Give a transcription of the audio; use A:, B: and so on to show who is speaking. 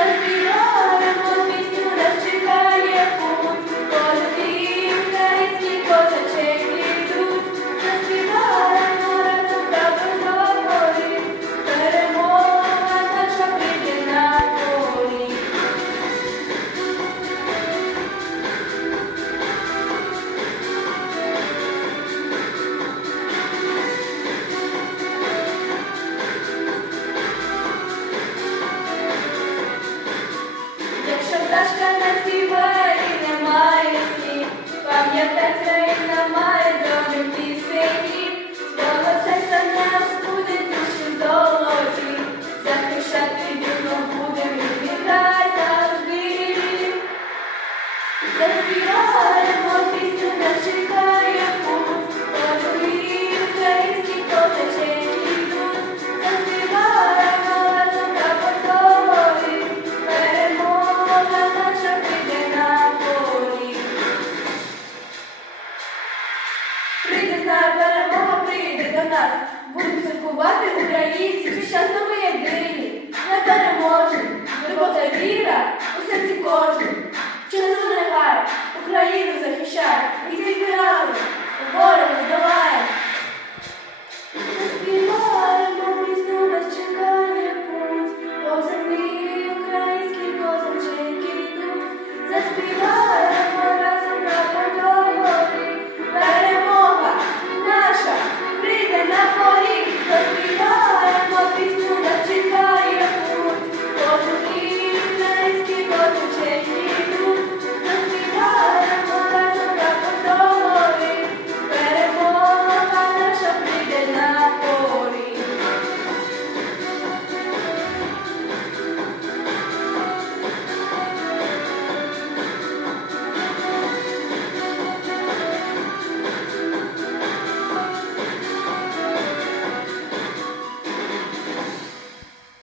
A: заспіваємо, пісню нас чекає. щасливо єдині, непереможні, робота віра у серці кожній. Часу нехай Україну захищає і тільки разом.